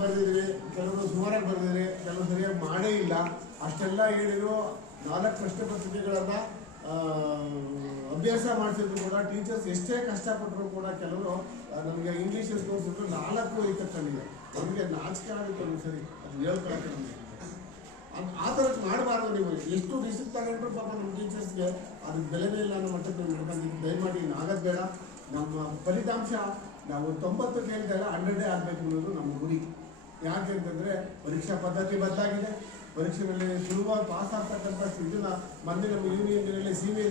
ಬರೆದಿದ್ವಿ ಕೆಲವರು ಸುಮಾರಾಗಿ ಬರೆದಿದ್ರೆ, ಕೆಲವರು ಸರಿಯಾಗಿ ಮಾಡೇ ಇಲ್ಲ. ಅಷ್ಟೆಲ್ಲ ಹೇಳಿದ್ರು, ನಾಲ್ಕು ಪ್ರಶ್ನೆ ಪತ್ರಿಕೆಗಳನ್ನ ಅಭ್ಯಾಸ ಮಾಡಿಸಿದ್ರು ಕೂಡ, ಟೀಚರ್ಸ್ ಎಷ್ಟೇ ಕಷ್ಟಪಟ್ಟರು ಕೂಡ ಕೆಲವರು ನಮಗೆ ಇಂಗ್ಲೀಷ್ ತೋರಿಸಿದ್ರು, ನಾಲ್ಕು ಐತೆ ತಂದಿದೆ ನಮಗೆ ನಾಚಿಕೆ ಆಗುತ್ತೆ ಒಂದು ಸರಿ ಅದು ಹೇಳ್ಕೊಳಕ್ಕೆ ನಮಗೆ. ಆ ಥರ ಮಾಡಬಾರ್ದು ನೀವು. ಎಷ್ಟು ರಿಸಿಪ್ ತಗೊಂಡ್ರು ಪಾಪ ನಮ್ಮ ಟೀಚರ್ಸ್ಗೆ, ಅದು ಬೆಲೆನೇ ಇಲ್ಲ ಅನ್ನೋ ಮಟ್ಟಕ್ಕೆ ನೀವು ದಯಮಾಡಿ ಆಗೋದು ಬೇಡ. ನಮ್ಮ ಫಲಿತಾಂಶ ನಾವು ತೊಂಬತ್ತು ಕೇಳಿದಾಗ ಹಂಡ್ರೆಡೇ ಆಗಬೇಕು ಅನ್ನೋದು ನಮ್ಮ ಗುರಿ. ಯಾಕೆ ಅಂತಂದರೆ ಪರೀಕ್ಷಾ ಪದ್ಧತಿ ಬದಲಾಗಿದೆ. ಪರೀಕ್ಷೆಗಳಲ್ಲಿ ಸುಲಭವಾಗಿ ಪಾಸ್ ಆಗ್ತಕ್ಕಂಥ ಇದನ್ನ ಮೊನ್ನೆ ನಮ್ಮ ಯೂನಿಯನ್ನಲ್ಲಿ ಸಿ ವಿ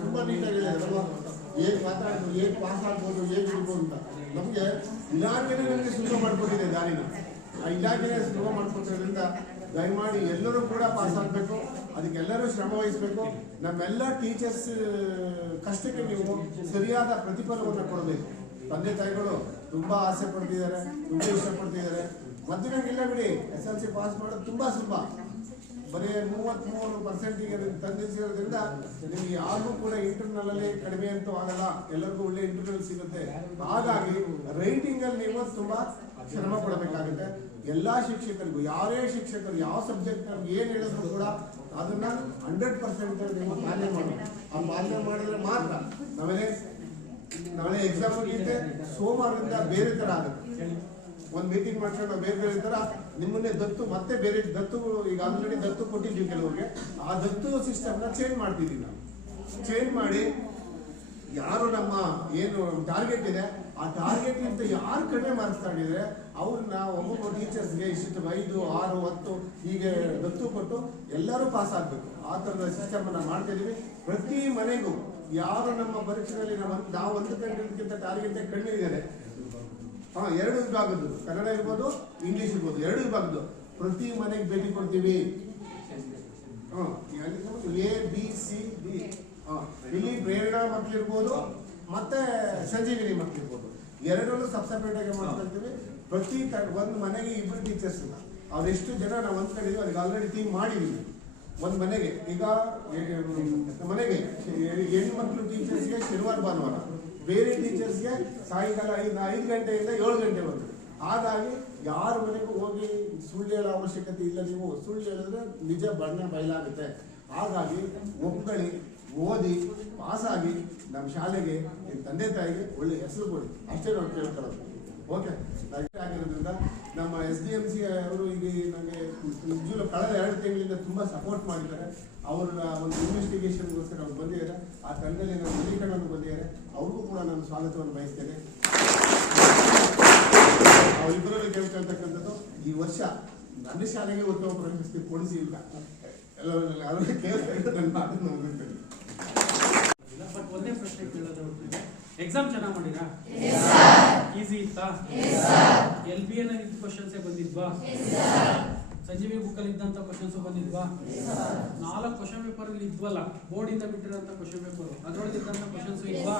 ತುಂಬ ನೀಟಾಗಿದೆ. ಹೇಗೆ ಮಾತಾಡ್ಬೋದು ಹೇಗೆ ಪಾಸ್ ಆಗ್ಬೋದು, ಹೇಗೆ ಇರ್ಬೋದು ಅಂತ. ನಮಗೆ ಇಲಾಖೆನೇ ನಮಗೆ ಸುಲಭ ಮಾಡಿಕೊಟ್ಟಿದೆ ದಾರಿನ. ಆ ಇಲಾಖೆನೇ ಸುಲಭ ಮಾಡ್ಕೊಟ್ಟಿರೋದ್ರಿಂದ ದಯಮಾಡಿ ಎಲ್ಲರೂ ಕೂಡ ಪಾಸ್ ಆಗಬೇಕು. ಅದಕ್ಕೆಲ್ಲರೂ ಶ್ರಮ ವಹಿಸಬೇಕು. ನಮ್ಮೆಲ್ಲ ಟೀಚರ್ಸ್ ಕಷ್ಟಕ್ಕೆ ನೀವು ಸರಿಯಾದ ಪ್ರತಿಫಲವನ್ನು ಕೊಡಬೇಕು. ತಂದೆ ತಾಯಿಗಳು ತುಂಬಾ ಆಸೆ ಪಡ್ತಿದ್ದಾರೆ, ತುಂಬಾ ಇಷ್ಟಪಡ್ತಿದ್ದಾರೆ. ಮದ್ದಿನಂಗಿಲ್ಲ ಬಿಡಿ. ಎಸ್ ಎಲ್ ಸಿ ಪಾಸ್ ಮಾಡೋದು ತುಂಬಾ ಸುಲಭ. ಬರೀ ಮೂವತ್ತ್ಮೂರು ಪರ್ಸೆಂಟಿಗೆ ತಂದಿಸಿರೋದ್ರಿಂದ ನಿಮಗೆ ಯಾರಿಗೂ ಕೂಡ ಇಂಟರ್ನಲ್ ಅಲ್ಲಿ ಕಡಿಮೆ ಅಂತೂ ಆಗಲ್ಲ. ಎಲ್ಲರಿಗೂ ಒಳ್ಳೆ ಇಂಟರ್ನಲ್ ಸಿಗುತ್ತೆ. ಹಾಗಾಗಿ ರೈಟಿಂಗ್ ಅಲ್ಲಿ ನೀವು ತುಂಬಾ ಶ್ರಮ ಪಡಬೇಕಾಗುತ್ತೆ. ಎಲ್ಲಾ ಶಿಕ್ಷಕರಿಗೂ, ಯಾರೇ ಶಿಕ್ಷಕರು, ಯಾವ ಸಬ್ಜೆಕ್ಟ್ ಏನ್ ಹೇಳಿದ್ರು ಕೂಡ ಅದನ್ನ ಹಂಡ್ರೆಡ್ ಪರ್ಸೆಂಟ್ ನೀವು ಪಾಲನೆ ಮಾಡಿ. ಆ ಪಾಲನೆ ಮಾಡಿದ್ರೆ ಮಾತ್ರ ನಾವೇನೇ ನಾಳೆ ಎಕ್ಸಾಮ್ ಮುಗಿಯುತ್ತೆ, ಸೋಮವಾರದಿಂದ ಬೇರೆ ತರ ಆಗುತ್ತೆ. ಒಂದ್ ಮೀಟಿಂಗ್ ಮಾಡ್ಕೊಂಡು ಬೇರೆ ಬೇರೆ ತರ ನಿಮ್ಮನ್ನೇ ದತ್ತು, ಮತ್ತೆ ಬೇರೆ ದತ್ತು, ಈಗ ಆಲ್ರೆಡಿ ದತ್ತು ಕೊಟ್ಟಿದ್ದೀವಿ ಕೆಲವ್ರಿಗೆ. ಆ ದತ್ತು ಸಿಸ್ಟಮ್ನ ಚೇಂಜ್ ಮಾಡ್ತಿದ್ದೀವಿ ನಾವು. ಚೇಂಜ್ ಮಾಡಿ ಯಾರು ನಮ್ಮ ಏನು ಟಾರ್ಗೆಟ್ ಇದೆ, ಆ ಟಾರ್ಗೆಟ್ ಅಂತ ಯಾರು ಕಡಿಮೆ ಮಾರ್ಕ್ಸ್ ತಗೊಂಡಿದ್ರೆ ಅವ್ರನ್ನ ಒಬ್ಬೊಬ್ಬ ಟೀಚರ್ಸ್ಗೆ ಇಷ್ಟು ಐದು, ಆರು, ಹತ್ತು ಹೀಗೆ ದತ್ತು ಕೊಟ್ಟು ಎಲ್ಲರೂ ಪಾಸ್ ಆಗಬೇಕು. ಆ ಥರದ ಸಿಸ್ಟಮ್ ಅನ್ನ ಮಾಡ್ತಾ ಇದೀವಿ ಪ್ರತಿ ಮನೆಗೂ ಯಾರು ನಮ್ಮ ಪರೀಕ್ಷೆಯಲ್ಲಿ ನಾವು ಒಂದು- ಕಂಡಿದ್ದಕ್ಕಿಂತ ಟಾರ್ಗೆಟ್ ಕಡಿಮೆ ಹಾ, ಎರಡು ವಿಭಾಗದ್ದು. ಕನ್ನಡ ಇರ್ಬೋದು ಇಂಗ್ಲಿಷ್ ಇರ್ಬೋದು. ಎರಡು ವಿಭಾಗದ್ದು. ಪ್ರತಿ ಮನೆಗೆ ಭೇಟಿ ಕೊಡ್ತೀವಿ. ಎ ಬಿ ಸಿ ಡಿ ಇಲ್ಲಿ ಪ್ರೇರಣಾ ಮಕ್ಳಿರ್ಬೋದು ಮತ್ತೆ ಸಂಜೀವಿನಿ ಮಕ್ಳಿರ್ಬೋದು ಎರಡರಲ್ಲೂ ಸಬ್ ಆಗಿ ಮಾಡ್ಕೊಳ್ತೀವಿ ಪ್ರತಿ ಒಂದು ಮನೆಗೆ ಇಬ್ಬರು ಟೀಚರ್ಸ್ ಅವರೆಷ್ಟು ಜನ ನಾವು ಅಂದ್ಕೊಂಡಿದ್ವಿ ಅದಕ್ಕೆ ಆಲ್ರೆಡಿ ಟೀಮ್ ಮಾಡಿದೀವಿ. ಒಂದು ಮನೆಗೆ. ಈಗ ಮನೆಗೆ ಹೆಣ್ಮಕ್ಳು ಟೀಚರ್ಸ್ಗೆ ಶನಿವಾರ, ಭಾನುವಾರ. ಬೇರೆ ಟೀಚರ್ಸ್ಗೆ ಸಾಯಂಕಾಲ ಐದು ಐದು ಗಂಟೆಯಿಂದ ಏಳು ಗಂಟೆವರೆಗೂ ಹಾಗಾಗಿ ಯಾರ ಮನೆಗೂ ಹೋಗಿ ಸುಳ್ಳು ಹೇಳೋ ಅವಶ್ಯಕತೆ ಇಲ್ಲ ನೀವು. ಸುಳ್ಳು ಹೇಳಿದ್ರೆ ನಿಜ ಬಣ್ಣ ಬಯಲಾಗುತ್ತೆ. ಹಾಗಾಗಿ ಒಪ್ಕೊಳ್ಳಿ, ಓದಿ, ಪಾಸಾಗಿ ನಮ್ಮ ಶಾಲೆಗೆ ನಿಮ್ಮ ತಂದೆ ತಾಯಿಗೆ ಒಳ್ಳೆ ಹೆಸರು ಕೊಡಿ. ಅಷ್ಟೇ ನಾವು ಕೇಳ್ಕೊಳ್ಳೋದು. ಓಕೆ ಆಗಿರೋದ್ರಿಂದ ನಮ್ಮ ಎಸ್ ಡಿ ಎಂ ಸಿ ಅವರು ಈಗ ನನಗೆ ನಿಜವೂ ಕಳೆದ ಎರಡು ತಿಂಗಳಿಂದ ತುಂಬ ಸಪೋರ್ಟ್ ಮಾಡಿದ್ದಾರೆ. ಅವರ ಒಂದು ಇನ್ವೆಸ್ಟಿಗೇಷನ್ಗೋಸ್ಕರ ಅವ್ರು ಬಂದಿದ್ದಾರೆ. ಆ ತಂಡದಲ್ಲಿ ನಾವು ಮಲ್ಲಿಕಣ್ಣನು ಬಂದಿದ್ದಾರೆ. ನಾನು ಸ್ವಾಗತವನ್ನು ಬಯಸ್ತೇನೆ. ಅವರಿಬ್ಬರಲ್ಲಿ ಕೇಳ್ಕೊಳ್ತಕ್ಕಂಥದ್ದು ಈ ವರ್ಷ ನನ್ನ ಶಾಲೆಗೆ ಉತ್ತಮ ಪ್ರಶಸ್ತಿ ಕೊಡಿಸಿ ಇಲ್ಲ. ಎಲ್ಲವನ್ನೆಲ್ಲ ಅವರಿಗೆ ಕೇಳ್ತಾ ನನ್ನ ಮಾತನ್ನು ಮುಗಿಸ್ತೇನೆ ಬಟ್ ಒಂದೇ ಪ್ರಶ್ನೆ ಕೇಳೋದು ಎಕ್ಸಾಮ್ ಚೆನ್ನಾಗಿ ಮಾಡಿರಾ? ಈಸಿ ಇತ್ತಾ? ಎಲ್ ಬಿ ಎನ್ ಕ್ವಶನ್ಸೇ ಬಂದಿದ್ವಾ? ಸಂಜೀವಿ ಬುಕ್ಕಲ್ಲಿ ಇದ್ದಂಥ ಕ್ವಶನ್ಸ್ ಬಂದಿದ್ವಾ? ನಾಲ್ಕು ಕ್ವಶನ್ ಪೇಪರ್ ಇದ್ವಲ್ಲ ಬೋರ್ಡ್ ಇಂದ ಬಿಟ್ಟಿರೋಂಥ ಕ್ವಶನ್ ಪೇಪರ್ ಅದರೊಳಗೆ ಇದ್ದಂಥ ಕ್ವಶನ್ಸ್ ಇದ್ವಾ?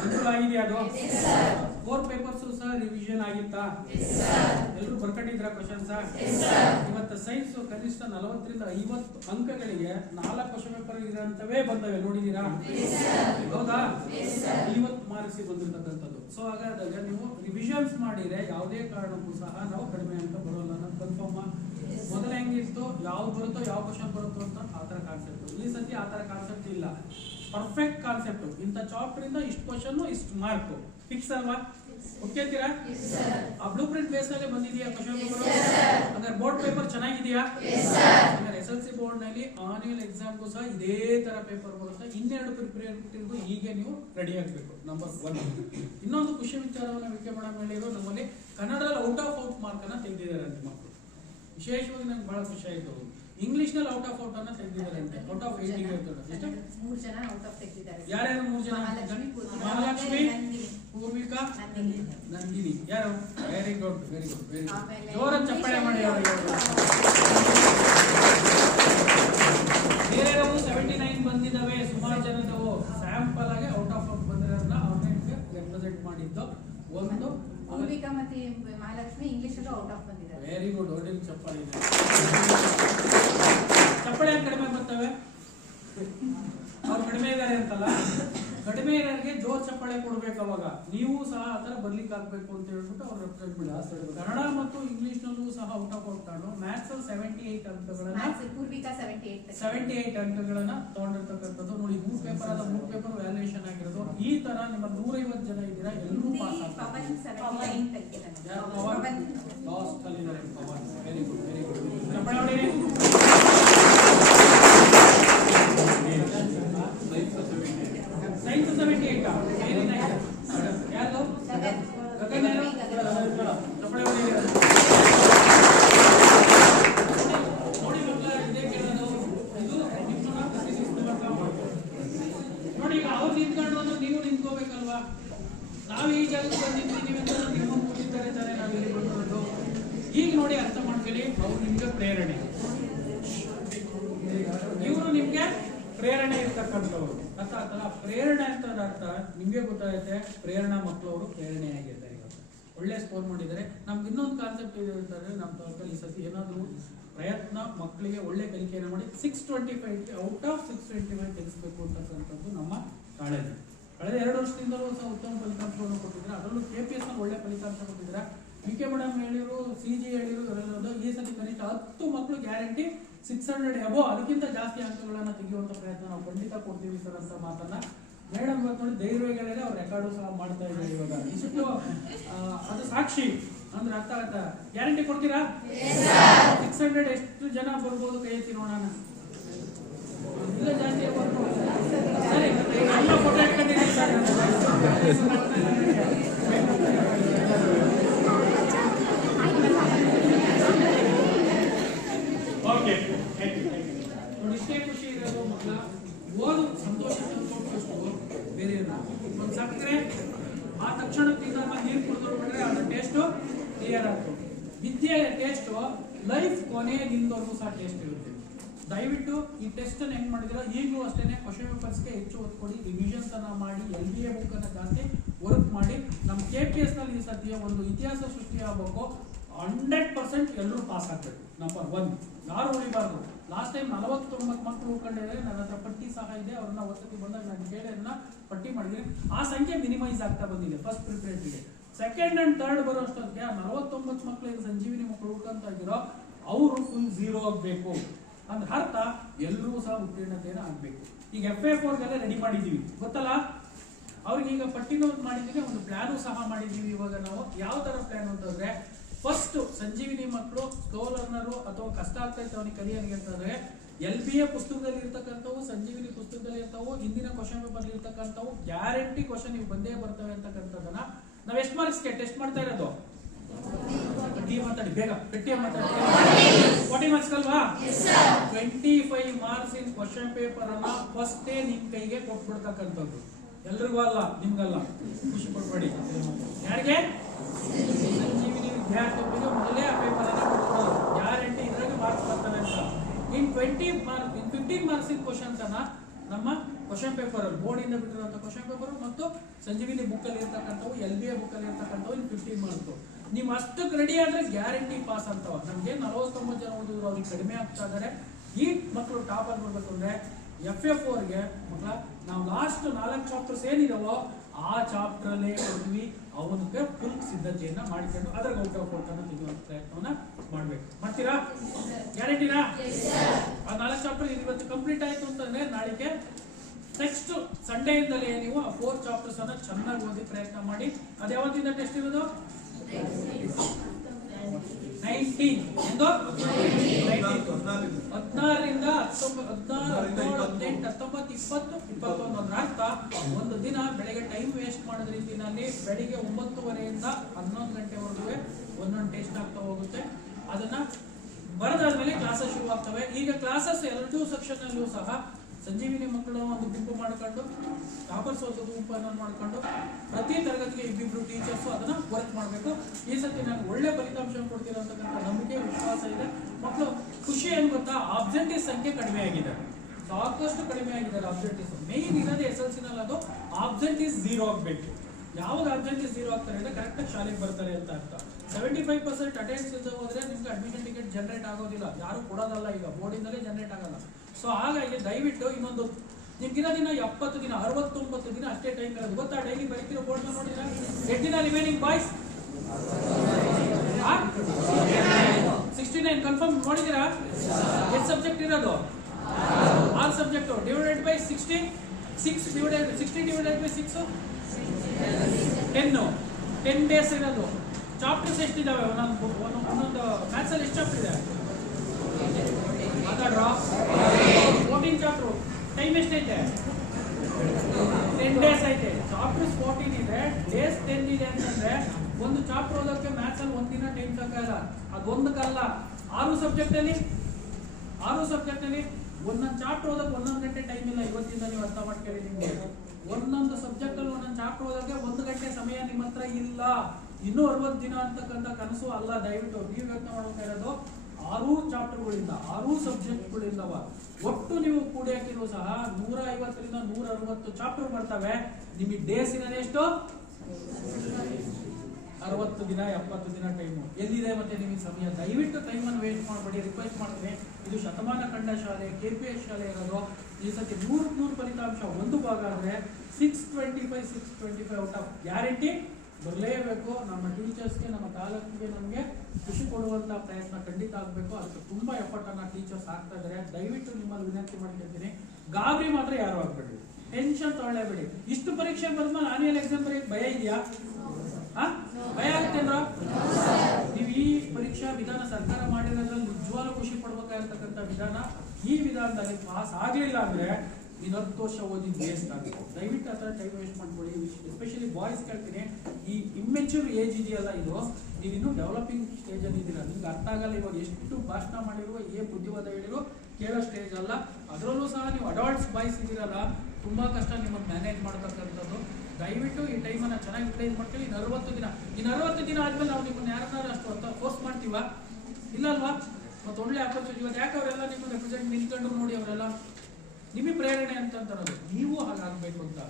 ಅನುಕೂಲ ಆಗಿದೆಯಾ ಅದು? ಫೋರ್ ಪೇಪರ್ಸ್ ಸಹ ರಿವಿಷನ್ ಆಗಿತ್ತಾ? ಎಲ್ಲರೂ ಬರ್ಕೊಂಡಿದ್ರ ಕ್ವಶನ್ಸ್ ಇವತ್ತು ಸೈನ್ಸ್ ಕನಿಷ್ಠ ನಲವತ್ತರಿಂದ ಐವತ್ತು ಅಂಕಗಳಿಗೆ ನಾಲ್ಕು ಕ್ವಶನ್ ಪೇಪರ್ ಇರೋಂಥವೇ ಬಂದವೆ ನೋಡಿದ್ದೀರಾ ಹೌದಾ? ಐವತ್ತು ಮಾರ್ಕ್ಸ್ ಬಂದಿರತಕ್ಕಂಥದ್ದು. ಸೊ ಹಾಗಾದಾಗ ನೀವು ರಿವಿಷನ್ಸ್ ಮಾಡಿದ್ರೆ ಯಾವುದೇ ಕಾರಣಕ್ಕೂ ಸಹ ನಾವು ಕಡಿಮೆ ಅಂತ ಬರೋಲ್ಲ. ನಾನು ಕನ್ಫರ್ಮ್ ಮೊದಲು ಹೆಂಗಿತ್ತು ಯಾವ್ ಬರುತ್ತೋ ಯಾವ ಕ್ವಶನ್ ಬರುತ್ತೋ ಅಂತ ಆ ಥರ ಕಾನ್ಸೆಪ್ಟ್ ಈ ಸತಿ ಆ ಥರ ಕಾನ್ಸೆಪ್ಟ್ ಇಲ್ಲ. ಪರ್ಫೆಕ್ಟ್ ಕಾನ್ಸೆಪ್ಟ್ ಇಂಥ ಚಾಪ್ಟರ್ ಇಂದ ಇಷ್ಟು ಕ್ವಶನ್ ಇಷ್ಟು ಮಾರ್ಕ್ ಫಿಕ್ಸ್ ಅಲ್ವಾ? ಒಪ್ಕೊಳ್ತೀರಾ ಆ ಬ್ಲೂ ಪ್ರಿಂಟ್ ಬೇಸ್ ಮೇಲೆ ಬಂದಿದೆಯಾ ಕ್ವಶನ್ ಅಂದ್ರೆ ಬೋರ್ಡ್ ಪೇಪರ್ ಚೆನ್ನಾಗಿದೆಯಾ? ಅಂದ್ರೆ ಎಸ್ ಎಲ್ ಸಿ ಬೋರ್ಡ್ನಲ್ಲಿ ಆನ್ಯುವಲ್ ಎಕ್ಸಾಮ್ಗೂ ಸಹ ಇದೇ ತರ ಪೇಪರ್ ಬರುತ್ತೆ ಇನ್ನೆರಡು ಪ್ರಿಪರೇಟಿವ್ಗೂ ಹೀಗೆ ನೀವು ರೆಡಿ ಆಗಬೇಕು. ನಂಬರ್ ಒನ್ ಇನ್ನೊಂದು ಖುಷಿ ವಿಚಾರವನ್ನು ವಿಕೆ ಮೇಡಮ್ ಹೇಳಿದ್ರು ನಮ್ಮಲ್ಲಿ ಕನ್ನಡದಲ್ಲಿ ಔಟ್ ಆಫ್ ಔಟ್ ಮಾರ್ಕ್ ಅನ್ನ ತೆಗೆದಿದ್ದಾರೆ ಅಂತ ಮಕ್ಕಳು. ವಿಶೇಷವಾಗಿ ನಂಗೆ ಬಹಳ ಖುಷಿ ಆಯಿತು. ಇಂಗ್ಲಿಷ್ನಲ್ಲಿ ಔಟ್ ಆಫ್ ಔಟ್ ಅನ್ನ ತೆಗೆದಿದ್ದಾರೆ ಅಂತೆ ಔಟ್ ಆಫ್ ಏಟಿಗೆ ಹೇಳ್ತಾರೆ ಮೂರು ಜನ ಔಟ್ ಆಫ್ ತೆಗೆದಿದ್ದಾರೆ. ಯಾರ್ಯಾರು ಮೂರು ಜನ? ಮಹಾಲಕ್ಷ್ಮಿ. ಪೂರ್ವಿಕಾ ನಂದಿನಿ. ಯಾರು? Very good very good very good ಜೋರ ಚಪ್ಪಾಳೆ ಮಾಡಿ ಅವರಿಗೆ ಬೇರೆಯವು ಸೆವೆಂಟಿ ನೈನ್ ಬಂದಿದ್ದಾವೆ. ಸುಮಾರು ಜನದವು ಸ್ಯಾಂಪಲ್ ಆಗಿ ಔಟ್ ಆಫ್ ಔಟ್ ಬಂದಿರೋದನ್ನ ಅವ್ರಿಗೆ ರೆಪ್ರೆಸೆಂಟ್ ಮಾಡಿದ್ದು. ಒಂದು ಪೂರ್ವಿಕಾ ಮತ್ತೆ Mahalakshmi English out of very good ಓಡಿನ ಚಪ್ಪಾಳಿ ಇದೆ. ಚಪ್ಪಾಳೆ ಯಾಕೆ ಕಡಿಮೆ ಬರ್ತವೆ ಅವ್ರು ಕಡಿಮೆ ಇದ್ದಾರೆ ಅಂತಲ್ಲ? ಕಡಿಮೆ ಇರೋರಿಗೆ ಜೋರ್ ಚಪ್ಪಾಳೆ ಕೊಡ್ಬೇಕು ಅವಾಗ. ನೀವು ಸಹ ಆ ಥರ ಬರ್ಲಿಕ್ಕೆ ಆಗ್ಬೇಕು ಅಂತ ಹೇಳ್ಬಿಟ್ಟು ಅವ್ರು ರೆಪ್ರೆಸೆಂಟ್ ಮಾಡಿ ಕನ್ನಡ ಮತ್ತು ಸೆವೆಂಟಿ ಏಟ್ ಅಂಕಗಳನ್ನ maths Purvika seventy eight seventy eight ಅಂಕಗಳನ್ನ ತಗೊಂಡಿರ್ತಕ್ಕಂಥದ್ದು. ನೋಡಿ ಮೂರು ಪೇಪರ್ ಆದ ಮೂರು ಪೇಪರ್ ವ್ಯಾಲ್ಯೂಯೇಷನ್ ಆಗಿರೋದು. ಈ ತರ ನಿಮ್ಮ ನೂರೈವತ್ತು ಜನ ಇದ್ದೀರಾ ಎಲ್ಲರೂ ಪಾಸ್ ಆಗ್ತಾರೆ ಪವನ್ ಸೆವೆಂಟಿ ನೈನ್ ತೆಗ್ದಿದ್ದಾನೆ ಯಾರು ಪವನ್? ಪವನ್ ಲಾಸ್ಟ್ ಅಲ್ಲಿ ಇದ್ದಾರೆ Pavan very good very good ಚಪ್ಪಾಳೆ ಹೊಡೀರಿ. Science seventy eight very nice ಯಾರು ಗಗನ್ ಗಗನ್ ಯಾರು? ಗಗನ್. ಚಪ್ಪಾಳೆ ಹೊಡೀರಿ. ನೋಡಿ ಮಕ್ಕಳ ಇದೇ ಕೇಳೋದು ಇದು ನಿಮ್ಮ physics ಮೂಲಕ ಮಾಡ್ಬೋದು. ನೋಡಿ ಈಗ ಅವ್ರು ನಿಂತ್ಕೊಂಡು ಅಂದ್ರೆ ನೀವು ನಿಂತ್ಕೋಬೇಕಲ್ವಾ ನಾವು ಈ ಜಾಗಕ್ಕೆ ಬಂದಿದ್ದೀವಿ ಅಂತ ನಿಮ್ಮ ಕೂತಿದ್ದಾರೆ ತಾನೇ ನಾವು ಇಲ್ಲಿ ಬಂದಿರೋದು ಈಗ ನೋಡಿ ಅರ್ಥ ಮಾಡ್ಕೊಳ್ಳಿ ಅವ್ರು ನಿಮ್ಗೆ ಪ್ರೇರಣೆ ಇವರು ನಿಮ್ಗೆ ಪ್ರೇರಣೆ ಇರ್ತಕ್ಕಂಥವ್ರು ಅರ್ಥ ಆಗ್ತಲ್ಲ ಪ್ರೇರಣೆ ಅಂತ ಅರ್ಥ ನಿಮಗೆ ಗೊತ್ತಾಗುತ್ತೆ, ಪ್ರೇರಣಾ ಪ್ರೇರಣೆ ಆಗಿರ್ತಾರೆ ಇವತ್ತು ಒಳ್ಳೆ ಸ್ಕೋರ್ ಮಾಡಿದ್ದಾರೆ. ನಮ್ಗೆ ಇನ್ನೊಂದು ಕಾನ್ಸೆಪ್ಟ್ ಇದೆ ಅಂತಂದ್ರೆ ನಮ್ಮ ತಾಲೂಕಲ್ಲಿ ಈ ಸತಿ ಏನಾದರೂ ಪ್ರಯತ್ನ ಮಕ್ಕಳಿಗೆ ಒಳ್ಳೆ ಕಲಿಕೆಯನ್ನು ಮಾಡಿ six twenty five out of six twenty five ತೆಗೆಸ್ಬೇಕು ಅಂತಕ್ಕಂಥದ್ದು ನಮ್ಮ ಕಾಳಜಿ. ಕಳೆದ ಎರಡು ವರ್ಷದಿಂದಲೂ ಸಹ ಉತ್ತಮ ಫಲಿತಾಂಶವನ್ನು ಕೊಟ್ಟಿದ್ದಾರೆ. ಅದರಲ್ಲೂ ಕೆ ಪಿ ಎಸ್ ಒಳ್ಳೆ ಫಲಿತಾಂಶ ಕೊಟ್ಟಿದ್ದಾರೆ. ಬಿ ಕೆ ಮೇಡಮ್ ಹೇಳಿರು ಸಿ ಜಿ ಹೇಳಿರು ಇವರೆಲ್ಲರೂ ಈ ಸತಿ ಕನಿಷ್ಠ ಹತ್ತು ಮಕ್ಕಳು ಗ್ಯಾರಂಟಿ ಸಿಕ್ಸ್ ಹಂಡ್ರೆಡ್ ಎಬೋ ಅದಕ್ಕಿಂತ ಜಾಸ್ತಿ ಅಂಕಗಳನ್ನು ತೆಗೆಯುವಂತ ಪ್ರಯತ್ನ ನಾವು ಖಂಡಿತ ಕೊಡ್ತೀವಿ ಸರ್ ಅಂತ ಮಾತನ್ನ. ಮೇಡಮ್ ಇವತ್ತು ನೋಡಿ ಧೈರ್ಯವಾಗಿ ಹೇಳಿದ್ರೆ ಅವ್ರು ರೆಕಾರ್ಡು ಸಹ ಮಾಡ್ತಾ ಇದ್ದಾರೆ ಇವಾಗ. ಇಷ್ಟು ಅದು ಸಾಕ್ಷಿ. ಅಂದ್ರೆ ಅರ್ಥ ಅರ್ಥ ಗ್ಯಾರಂಟಿ ಕೊಡ್ತೀರಾ? ಸಿಕ್ಸ್ ಹಂಡ್ರೆಡ್ ಎಷ್ಟು ಜನ ಬರ್ಬೋದು ಕೈ ಎತ್ತಿ ನೋಡೋಣ. ಇಲ್ಲ ಜಾಸ್ತಿ ಆಗ್ಬೋದು. ಸರಿ ಎಲ್ಲ ಫೋಟೋ ಇಟ್ಕೊಂಡಿದ್ದೀನಿ ಸರ್ ನೋಡಿ, ಇಷ್ಟೇ ಖುಷಿ ಇರೋದು ಮಕ್ಕಳ, ಓದು ಸಂತೋಷ ಬೇರೆ ಒಂದು ಸಕ್ಕರೆ, ಆ ತಕ್ಷಣ ತಿಂದಮ್ಮ ನೀರು ಕುಡಿದ್ರು ಬಿಟ್ರೆ ಅದ್ರ ಟೇಸ್ಟು ಕ್ಲಿಯರ್ ಆಗ್ತದೆ ವಿದ್ಯೆ ಟೇಸ್ಟು ಲೈಫ್ ಕೊನೆ ನಿಂದವರೆಗೂ ಸಹ ಟೇಸ್ಟ್ ಇರುತ್ತೆ. ದಯವಿಟ್ಟು ಈ ಟೆಸ್ಟ್ ಅನ್ನು ಹೆಂಗ್ ಮಾಡಿದಿರೋ? ಈಗಲೂ ಅಷ್ಟೇನೆ ಕ್ವಶನ್ ಪೇಪರ್ಸ್ಗೆ ಹೆಚ್ಚು ಒತ್ತು ಕೊಡಿ ರಿವಿಷನ್ಸ್ ಅನ್ನ ಮಾಡಿ ಎಲ್ ಬಿ ಎ ಬುಕ್ಕನ್ನು ಜಾಸ್ತಿ ವರ್ಕ್ ಮಾಡಿ. ನಮ್ಮ ಕೆ ಪಿ ಎಸ್ನಲ್ಲಿ ಈ ಸದ್ಯ ಒಂದು ಇತಿಹಾಸ ಸೃಷ್ಟಿ ಆಗಬೇಕು. ಹಂಡ್ರೆಡ್ ಪರ್ಸೆಂಟ್ ಎಲ್ಲರೂ ಪಾಸ್ ಆಗ್ಬೇಕು. ನಂಬರ್ ಒನ್ ಯಾರು ಉಳಿಬಾರ್ದು ಲಾಸ್ಟ್ ಟೈಮ್ ನಲವತ್ತೊಂಬತ್ತು ಮಕ್ಕಳು ಉಳ್ಕೊಂಡಿದ್ರೆ ನನ್ನ ಹತ್ರ ಪಟ್ಟಿ ಸಹ ಇದೆ, ಅವ್ರನ್ನ ವಸತಿ ಬಂದಾಗ ನಾನು ಕೇಳಿ ಅದನ್ನ ಪಟ್ಟಿ ಮಾಡಿದ್ದೀನಿ ಆ ಸಂಖ್ಯೆ ಮಿನಿಮೈಸ್ ಆಗ್ತಾ ಬಂದಿದೆ ಫಸ್ಟ್ ಪ್ರಿಪರೇಟರಿಗೆ ಸೆಕೆಂಡ್ ಅಂಡ್ ಥರ್ಡ್ ಬರೋ ಅಷ್ಟೊತ್ತಿಗೆ ಆ ನಲವತ್ತೊಂಬತ್ತು ಮಕ್ಕಳು ಈಗ ಸಂಜೀವಿನಿ ಮಕ್ಕಳು ಉಳ್ಕೊಂತ ಇದ್ದೀರೋ ಅವರು ಫುಲ್ ಝೀರೋ ಆಗಬೇಕು. ಅಂದ್ರೆ ಅರ್ಥ ಎಲ್ಲರೂ ಸಹ ಉತ್ತೀರ್ಣತೆಯನ್ನು ಆಗಬೇಕು. ಈಗ ಎಫ್ ಎ ಫೋರ್ಗೆಲ್ಲ ರೆಡಿ ಮಾಡಿದ್ದೀವಿ. ಗೊತ್ತಲ್ಲ? ಅವ್ರಿಗೆ ಈಗ ಪಟ್ಟಿನೂ ಮಾಡಿದ್ದೀವಿ ಒಂದು ಪ್ಲ್ಯಾನು ಸಹ ಮಾಡಿದ್ದೀವಿ ಇವಾಗ ನಾವು. ಯಾವ ಥರ ಪ್ಲಾನ್ ಅಂತಂದ್ರೆ ಫಸ್ಟ್ ಸಂಜೀವಿನಿ ಮಕ್ಕಳು ಸ್ಲೋ ಲರ್ನರು ಅಥವಾ ಕಷ್ಟ ಆಗ್ತೈತೆ ಅವನಿಗೆ ಕಲಿಯೋನಿಗೆ ಅಂತಂದ್ರೆ ಎಲ್ ಬಿ ಎ ಪುಸ್ತಕದಲ್ಲಿ ಇರ್ತಕ್ಕಂಥವು ಸಂಜೀವಿನಿ ಪುಸ್ತಕದಲ್ಲಿ ಇರ್ತಾವು ಹಿಂದಿನ ಕ್ವಶನ್ ಪೇಪರ್ ಇರ್ತಕ್ಕಂಥವು ಗ್ಯಾರಂಟಿ ಕ್ವಶನ್ ನೀವು ಬಂದೇ ಬರ್ತವೆ ಅಂತಕ್ಕಂಥದ್ದನ್ನ ನಾವ್ ಎಷ್ಟು ಮಾರ್ಕ್ಸ್ಗೆ ಟೆಸ್ಟ್ ಮಾಡ್ತಾ ಇರೋದು? ಮಾತಾಡಿ ಬೇಗ ಗಟ್ಟಿ ಮಾತಾಡಿ. ಫಾರ್ಟಿ ಮಾರ್ಕ್ಸ್ ಅಲ್ವಾ? Twenty five marks in question paper ಅನ್ನ ಫಸ್ಟೇ ನಿಮ್ ಕೈಗೆ ಕೊಟ್ಬಿಡ್ತಕ್ಕಂಥದ್ದು. ಎಲ್ರಿಗೂ ಅಲ್ಲ ನಿಮ್ಗಲ್ಲ. ಖುಷಿ ಪಡ್ಬೇಡಿ. ಯಾರಿಗೆ? ಸಂಜೀವಿನಿ. ವಿದ್ಯಾರ್ಥಿಗಳಿಗೆ ಮೊದಲೇ ಆ ಪೇಪರ್ ಅನ್ನ ಕೊಟ್ಬಿಡೋದು ಗ್ಯಾರಂಟಿ ಇದ್ರಾಗ ಮಾರ್ಕ್ಸ್ ಬರ್ತಾನೆ ಅಂತ in twenty mark in fifteen marks questions ಅನ್ನ ನಮ್ಮ ಕ್ವಶನ್ ಪೇಪರ್ ಬೋರ್ಡ್ ಇಂದ ಬಿಟ್ಟಿರುವಂತಹ ಕ್ವಶನ್ ಪೇಪರ್ ಮತ್ತು ಸಂಜೀವಿನಿ ಬುಕ್ ಅಲ್ಲಿ ಇರ್ತಕ್ಕಂಥವು ಎಲ್ ಬಿ ಎ ಬುಕ್ ಅಲ್ಲಿ ಇರ್ತಕ್ಕಂಥವು ಇನ್ ಫಿಫ್ಟೀನ್ ಮಾರ್ಕ್ಸ್ ನೀವು ಅಷ್ಟಕ್ಕೆ ರೆಡಿ ಆದ್ರೆ ಗ್ಯಾರಂಟಿ ಪಾಸ್ ಅಂತವ ನಮ್ಗೆ ನಲವತ್ತೊಂಬತ್ತು ಜನ ಓದಿದ್ರು ಅವ್ರಿಗೆ ಕಡಿಮೆ ಆಗ್ತಾ ಇದಾರೆ ಈ ಮಕ್ಕಳು ಟಾಪ್ ಅಲ್ಲಿ ಬರ್ಬೇಕು ಅಂದ್ರೆ ಎಫ್ ಎಫ್ ಅವ್ರಿಗೆ ಮಕ್ಕಳ ನಾವು ಲಾಸ್ಟ್ ನಾಲ್ಕು ಚಾಪ್ಟರ್ಸ್ ಏನಿದಾವೋ ಆ ಚಾಪ್ಟರ್ ಅಲ್ಲೇ ಕೊಡ್ತೀವಿ ಅವನಿಗೆ ಫುಲ್ ಸಿದ್ಧತೆಯನ್ನ ಮಾಡಿಕೊಂಡು ಅದರ ಗೌರವ ಕೊಡ್ತಾನೆ ತಿನ್ನುವಂತ ಪ್ರಯತ್ನವನ್ನ ಮಾಡ್ಬೇಕು. ಮಾಡ್ತೀರಾ? ಗ್ಯಾರಂಟಿನಾ? ಆ ನಾಲ್ಕು ಚಾಪ್ಟರ್ ಇವತ್ತು ಕಂಪ್ಲೀಟ್ ಆಯ್ತು ಅಂತಂದ್ರೆ ನಾಳೆಗೆ ನೆಕ್ಸ್ಟ್ ಸಂಡೇಯಿಂದಲೇ ನೀವು ಆ ಫೋರ್ ಚಾಪ್ಟರ್ಸ್ ಅನ್ನ ಚೆನ್ನಾಗಿ ಓದಿ ಪ್ರಯತ್ನ ಮಾಡಿ. ಅದ್ಯಾವತ್ತಿಂದ ಟೆಸ್ಟ್ ಇರೋದು? ನೈನ್ಟೀನ್. ಎಂದು? ಹದಿನಾರರಿಂದ ಹತ್ತೊಂಬತ್ತು ಹದಿನಾರು ಹದಿನೆಂಟು ಹತ್ತೊಂಬತ್ತು ಇಪ್ಪತ್ತು ಇಪ್ಪತ್ತೊಂದು ಅರ್ಥ. ಒಂದು ದಿನ ಬೆಳಗ್ಗೆ ಟೈಮ್ ವೇಸ್ಟ್ ಮಾಡೋದ್ ರೀತಿನಲ್ಲಿ ಬೆಳಿಗ್ಗೆ ಒಂಬತ್ತುವರೆಯಿಂದ ಹನ್ನೊಂದು ಗಂಟೆವರೆಗೂ ಒಂದೊಂದು ಟೆಸ್ಟ್ ಆಗ್ತಾ ಹೋಗುತ್ತೆ. ಅದನ್ನ ಬರದಾದ್ಮೇಲೆ ಕ್ಲಾಸಸ್ ಶುರು ಆಗ್ತವೆ ಈಗ ಕ್ಲಾಸಸ್ ಎರಡೂ ಸೆಕ್ಷನ್ ಅಲ್ಲೂ ಸಹ ಸಂಜೀವಿನಿ ಮಕ್ಕಳು ಒಂದು ಗುಂಪು ಮಾಡ್ಕೊಂಡು ಟಾಪರ್ಸ್ ಒಂದು ಗುಂಪನ್ನು ಮಾಡ್ಕೊಂಡು, ಪ್ರತಿ ತರಗತಿಗೆ ಇಬ್ಬಿಬ್ರು ಟೀಚರ್ಸ್ ಅದನ್ನ ವರ್ಕ್ ಮಾಡಬೇಕು. ಈ ಸತಿ ನಾನು ಒಳ್ಳೆ ಫಲಿತಾಂಶ ಕೊಡ್ತೀರಾ ಅಂತಕ್ಕಂಥ ನಂಬಿಕೆ, ವಿಶ್ವಾಸ ಇದೆ. ಮಕ್ಕಳು ಖುಷಿ ಏನು ಗೊತ್ತಾ? ಆಬ್ಜೆಕ್ಟಿವ್ ಸಂಖ್ಯೆ ಕಡಿಮೆ ಆಗಿದೆ. ಸಾಕಷ್ಟು ಕಡಿಮೆ ಆಗಿದೆ ಆಬ್ಜೆಕ್ಟಿವ್ಸ್ ಮೇನ್ ಇರೋದು ಎಸ್ ಎಲ್ ಸಿನಲ್ಲಿ ಅದು ಆಬ್ಜೆಕ್ಟಿವ್ ಝೀರೋ ಆಗಬೇಕು. ಯಾವಾಗ ಅಬ್ಜೆಕ್ಟಿವ್ ಝೀರೋ ಆಗ್ತಾರೆ ಅಂದರೆ ಕರೆಕ್ಟಾಗಿ ಶಾಲೆಗೆ ಬರ್ತಾರೆ ಅಂತ ಅರ್ಥ. ಸೆವೆಂಟಿ ಫೈವ್ ಪರ್ಸೆಂಟ್ ಅಟೆಂಡೆನ್ಸ್ ಹೋದ್ರೆ ನಿಮ್ಗೆ ಅಡ್ಮಿಷನ್ ಟಿಕೆಟ್ ಜನರೇಟ್ ಆಗೋದಿಲ್ಲ. ಯಾರು ಕೊಡೋದಲ್ಲ ಈಗ. ಬೋರ್ಡಿಂದಲೇ ಜನರೇಟ್ ಆಗಲ್ಲ. ಸೊ ಹಾಗಾಗಿ ದಯವಿಟ್ಟು ಇನ್ನೊಂದು ನಿಮ್ಮ ದಿನ ಎಪ್ಪತ್ತು ದಿನ, ಅರವತ್ತೊಂಬತ್ತು ದಿನ ಅಷ್ಟೇ ಟೈಮ್ ಇರೋದು ಗೊತ್ತಾ? ಡೈಲಿ ಬರೀತಿರೋ ಬೋರ್ಡ್ ನೋಡಿದ್ರೆ ಎಷ್ಟು ದಿನ remaining boys sixty nine confirm ನೋಡಿದಿರಾ ಎಷ್ಟು ಸಬ್ಜೆಕ್ಟ್ ಇರೋದು? ಆರು subject divided by sixty six divided sixty divided by six ten ten days ಇರೋದು. ಚಾಪ್ಟರ್ಸ್ ಎಷ್ಟಿದ್ದಾವೆ ಒಂದೊಂದು ಒಂದೊಂದು ಮ್ಯಾಥ್ಸಲ್ಲಿ ಎಷ್ಟು ಚಾಪ್ಟರ್ ಇದೆ? ಮಾತಾಡ್ರ? ಫೋರ್ಟೀನ್ ಚಾಪ್ಟ್ರು ಟೈಮ್ ಎಷ್ಟೈತೆ? ಟೆನ್ ಡೇಸ್ ಐತೆ. ಚಾಪ್ಟರ್ಸ್ ಫೋರ್ಟೀನ್ ಇದೆ. ಡೇಸ್ ಟೆನ್ ಇದೆ ಅಂತಂದ್ರೆ ಒಂದು ಚಾಪ್ಟರ್ ಓದೋಕ್ಕೆ ಮ್ಯಾಥ್ಸಲ್ಲಿ ಒಂದಿನ ಟೈಮ್ ಸಾಕಲ್ಲ ಅದೊಂದಕ್ಕಲ್ಲ. ಆರು ಸಬ್ಜೆಕ್ಟಲ್ಲಿ ಆರು ಸಬ್ಜೆಕ್ಟಲ್ಲಿ ಒಂದೊಂದು ಚಾಪ್ಟರ್ ಓದಕ್ಕೆ ಒಂದೊಂದು ಗಂಟೆ ಟೈಮ್ ಇಲ್ಲ. ಇವತ್ತಿಂದ ನೀವು ಅರ್ಥ ಮಾಡ್ಕೊಳ್ಳಿ ನಿಮ್ಗೆ. ಒಂದೊಂದು ಸಬ್ಜೆಕ್ಟಲ್ಲಿ ಒಂದೊಂದು ಚಾಪ್ಟರ್ ಓದೋಕ್ಕೆ ಒಂದು ಗಂಟೆ ಸಮಯ ನಿಮ್ಮ ಹತ್ರ ಇಲ್ಲ. ಇನ್ನೂ ಅರವತ್ತು ದಿನ ಅಂತಕ್ಕಂಥ ಕನಸು ಅಲ್ಲ. ದಯವಿಟ್ಟು ನೀವು ಯೋಚನೆ ಮಾಡ್ತಾ ಇರೋದು. ಆರೂ ಚಾಪ್ಟರ್ಗಳಿಂದ ಆರೂ ಸಬ್ಜೆಕ್ಟ್ಗಳಿಂದವ ಒಟ್ಟು ನೀವು ಕೂಡಿ ಹಾಕಿದ್ರು ಸಹ ನೂರ ಐವತ್ತರಿಂದ ನೂರ ಅರವತ್ತು ಚಾಪ್ಟರ್ ಬರ್ತವೆ ನಿಮಗೆ ಡೇಸ್ ಎಷ್ಟು? ಅರವತ್ತು ದಿನ, ಎಪ್ಪತ್ತು ದಿನ ಟೈಮು ಎಲ್ಲಿದೆ ಮತ್ತೆ ನಿಮಗೆ ಸಮಯ? ದಯವಿಟ್ಟು ಟೈಮನ್ನು ವೇಸ್ಟ್ ಮಾಡಬೇಡಿ ರಿಕ್ವೆಸ್ಟ್ ಮಾಡ್ತೀನಿ. ಇದು ಶತಮಾನ ಕಂಡ ಶಾಲೆ ಕೆ ಪಿ ಎಸ್ ಶಾಲೆ ಇರೋದು. ಈ ಸತಿ ನೂರು ನೂರು ಫಲಿತಾಂಶ ಒಂದು ಭಾಗ ಆದರೆ six twenty five six twenty five out of guarantee ಬರಲೇಬೇಕು. ನಮ್ಮ ಟೀಚರ್ಸ್ಗೆ ನಮ್ಮ ತಾಲೂಕಿಗೆ ನಮಗೆ ಖುಷಿ ಕೊಡುವಂಥ ಪ್ರಯತ್ನ ಖಂಡಿತ ಆಗಬೇಕು. ಅದಕ್ಕೆ ಎಫರ್ಟ್ ಅನ್ನ ಟೀಚರ್ಸ್ ಆಗ್ತಾ ಇದ್ದಾರೆ ದಯವಿಟ್ಟು ನಿಮ್ಮಲ್ಲಿ ವಿನಂತಿ ಮಾಡ್ಕೊಳ್ತೀನಿ. ಗಾಬರಿ ಮಾತ್ರ ಯಾರು ಆಗ್ಬೇಡಿ. ಟೆನ್ಷನ್ ತೊಗೊಳ್ಳೇಬೇಡಿ ಇಷ್ಟು ಪರೀಕ್ಷೆ ಬಂದ್ಮೇಲೆ ಆನ್ಯಲ್ ಎಕ್ಸಾಮ್ ಬರೀ ಭಯ ಇದೆಯಾ? ಭಯ ಆಗ್ತೇನ್ರ ನೀವು ಈ ಪರೀಕ್ಷಾ ವಿಧಾನ ಸರ್ಕಾರ ಮಾಡಿರೋದ್ರಲ್ಲಿ ಉಜ್ವಲ ಖುಷಿ ಪಡ್ಬೇಕಾಗಿರ್ತಕ್ಕಂಥ ವಿಧಾನ ಈ ವಿಧಾನದಲ್ಲಿ ಪಾಸ್ ಆಗ್ಲಿಲ್ಲ ಅಂದ್ರೆ ನೀನು ಓದಿ ವೇಸ್ಟ್ ಆಗುತ್ತೆ ದಯವಿಟ್ಟು ಆ ಟೈಮ್ ವೇಸ್ಟ್ ಮಾಡ್ಕೊಳ್ಳಿ. ಎಸ್ಪೆಷಲಿ ಬಾಯ್ಸ್ ಕೇಳ್ತೀನಿ, ಈ ಇಮ್ಮೆಚೂರ್ ಏಜ್ ಇದೆಯಲ್ಲ ಇದು, ನೀವು ಇನ್ನೂ ಡೆವಲಪಿಂಗ್ ಸ್ಟೇಜ್ ಅಲ್ಲಿ ಇದ್ದೀರಾ. ನಿಮ್ಗೆ ಅರ್ಥ ಆಗಲ್ಲ ಇವಾಗ ಎಷ್ಟು ಭಾಷಣ ಮಾಡಿರುವ ಏ ಬುದ್ಧಿವಾದ ಹೇಳಿರೋ ಕೇಳೋ ಸ್ಟೇಜ್ ಅಲ್ಲ. ಅದರಲ್ಲೂ ಸಹ ನೀವು ಅಡಾಲ್ಟ್ಸ್ ಬಾಯ್ಸ್ ಇದ್ದೀರಲ್ಲ, ತುಂಬಾ ಕಷ್ಟ ನಿಮಗೆ ಮ್ಯಾನೇಜ್ ಮಾಡ್ತಕ್ಕಂಥದ್ದು. ದಯವಿಟ್ಟು ಈ ಟೈಮನ್ನು ಚೆನ್ನಾಗಿ ಯುಟಿಲೈಸ್ ಮಾಡ್ಕೊಳ್ಳಿ. ಇನ್ನು ದಿನ, ಇನ್ನು ಅರವತ್ತು ದಿನ ಆದ್ಮೇಲೆ ನಾವು ನಿಮ್ಮನ್ನು ಯಾರನ್ನಾರು ಅಷ್ಟು ಅಂತ ಫೋರ್ಸ್ ಮಾಡ್ತೀವ? ಇಲ್ಲಲ್ವಾ ಮತ್ತೆ ಒಳ್ಳೆ ಆಪರ್ಚುನಿಟಿ ಇವತ್ತು ಯಾಕೆ ಅವರೆಲ್ಲ ನಿಮ್ಮನ್ನು ರೆಪ್ರೆಸೆಂಟ್ ನಿಂತ್ಕೊಂಡು ನೋಡಿ ಅವರೆಲ್ಲ? ನಿಮಗೆ ಪ್ರೇರಣೆ ಅಂತ ಅಂತಾರದು ನೀವು ಹಾಗಾಗಬೇಕು ಅಂತ.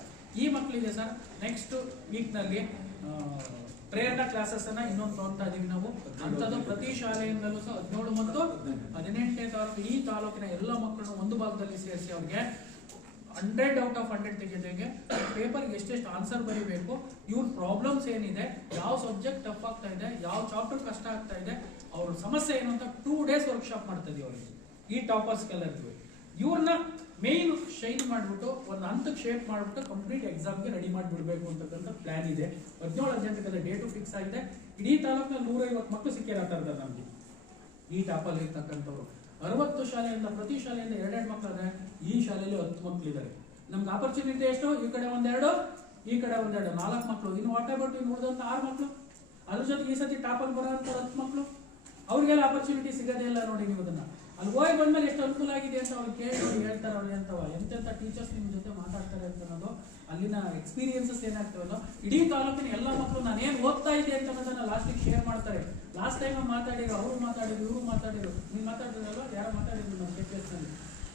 ಈ ಮಕ್ಕಳಿಗೆ ಸರ್ ನೆಕ್ಸ್ಟ್ ವೀಕ್ನಲ್ಲಿ ಪ್ರೇರಣಾ ಕ್ಲಾಸಸ್ ಅನ್ನ ಇನ್ನೊಂದು ತಗೊತಾ ಇದೀವಿ ನಾವು. ಅಂಥದ್ದು ಪ್ರತಿ ಶಾಲೆಯಿಂದಲೂ ಸಹ ಹದಿನೇಳು ಮತ್ತು ಹದಿನೆಂಟನೇ ತಾಲೂಕು, ಈ ತಾಲೂಕಿನ ಎಲ್ಲ ಮಕ್ಕಳನ್ನು ಒಂದು ಭಾಗದಲ್ಲಿ ಸೇರಿಸಿ ಅವ್ರಿಗೆ ಹಂಡ್ರೆಡ್ ಔಟ್ ಆಫ್ ಹಂಡ್ರೆಡ್ ತೆಗೆದಂಗೆ ಪೇಪರ್ಗೆ ಎಷ್ಟೆಷ್ಟು ಆನ್ಸರ್ ಬರೀಬೇಕು, ಇವ್ರ ಪ್ರಾಬ್ಲಮ್ಸ್ ಏನಿದೆ, ಯಾವ ಸಬ್ಜೆಕ್ಟ್ ಟಫ್ ಆಗ್ತಾ ಇದೆ, ಯಾವ ಚಾಪ್ಟರ್ ಕಷ್ಟ ಆಗ್ತಾ ಇದೆ, ಅವ್ರ ಸಮಸ್ಯೆ ಏನು ಅಂತ ಟೂ ಡೇಸ್ ವರ್ಕ್ಶಾಪ್ ಮಾಡ್ತಾ ಇದೀವಿ ಅವ್ರಿಗೆ. ಈ ಟಾಪರ್ಸ್ಗೆಲ್ಲ ಇವ್ರನ್ನ ಮೇನ್ ಶೈನ್ ಮಾಡಿಬಿಟ್ಟು ಒಂದು ಹಂತಕ್ಕೆ ಶೇಪ್ ಮಾಡಿಬಿಟ್ಟು ಕಂಪ್ಲೀಟ್ ಎಕ್ಸಾಮ್ಗೆ ರೆಡಿ ಮಾಡಿಬಿಡ್ಬೇಕು ಅಂತಕ್ಕಂಥ ಪ್ಲಾನ್ ಇದೆ. ಹದಿನೇಳು ಹದಿನೆಂಟಕ್ಕೆಲ್ಲ ಡೇಟು ಫಿಕ್ಸ್ ಆಗಿದೆ. ಇಡೀ ತಾಲೂಕಿನ ನೂರೈವತ್ತು ಮಕ್ಕಳು ಸಿಕ್ಕಿರತ್ತಾರೆ ನಮಗೆ. ಈ ಟಾಪಲ್ಲಿ ಇರ್ತಕ್ಕಂಥವ್ರು. ಅರವತ್ತು ಶಾಲೆಯಿಂದ ಪ್ರತಿ ಶಾಲೆಯಿಂದ ಎರಡೆರಡು ಮಕ್ಕಳಿದೆ. ಈ ಶಾಲೆಯಲ್ಲಿ ಹತ್ತು ಮಕ್ಕಳಿದ್ದಾರೆ ನಮ್ಗೆ ಆಪರ್ಚುನಿಟಿ ಎಷ್ಟು? ಈ ಕಡೆ ಒಂದೆರಡು, ಈ ಕಡೆ ಒಂದೆರಡು. ನಾಲ್ಕು ಮಕ್ಕಳು ಇನ್ನು ವಾಟ್ ಅಬೌಟ್ ನೋಡಿದಂಥ ಆರು ಮಕ್ಕಳು ಅದ್ರ ಜೊತೆ ಈ ಸತಿ ಟಾಪಲ್ಲಿ ಬರೋಂಥ ಹತ್ತು ಮಕ್ಕಳು ಅವ್ರಿಗೆಲ್ಲ ಆಪರ್ಚುನಿಟಿ ಸಿಗೋದೇ ಇಲ್ಲ ನೋಡಿ ನೀವು ಅದನ್ನ ಅಲ್ಲಿ ಹೋಗಿ ಬಂದ್ಮೇಲೆ ಎಷ್ಟು ಅನುಕೂಲ ಆಗಿದೆ ಅಂತ ಅವ್ರು ಕೇಳಿ ಅವ್ರು ಹೇಳ್ತಾರೆ, ಅವ್ರು ಹೇಳ್ತಾವ ಎಂತೆಂಥ ಟೀಚರ್ಸ್ ನಿಮ್ಮ ಜೊತೆ ಮಾತಾಡ್ತಾರೆ ಅಂತ ಅನ್ನೋದು, ಅಲ್ಲಿನ ಎಕ್ಸ್ಪೀರಿಯನ್ಸಸ್ ಏನಾಗ್ತವಲ್ಲ ಇಡೀ ತಾಲೂಕಿನ ಎಲ್ಲ ಮಕ್ಕಳು ನಾನು ಏನು ಓದ್ತಾ ಇದ್ದೆ ಅಂತ ಅನ್ನೋದನ್ನ ಲಾಸ್ಟಿಗೆ ಶೇರ್ ಮಾಡ್ತಾರೆ. ಲಾಸ್ಟ್ ಟೈಮ್ ಮಾತಾಡಿದ್ರು, ಅವರು ಮಾತಾಡಿದ್ರು, ಇವರು ಮಾತಾಡಿದ್ರು. ನೀವು ಮಾತಾಡಿದ್ರಲ್ವ ಯಾರು ಮಾತಾಡಿದ್ರು ನಮ್ಮ ಟೀಚರ್ಸ್ನಲ್ಲಿ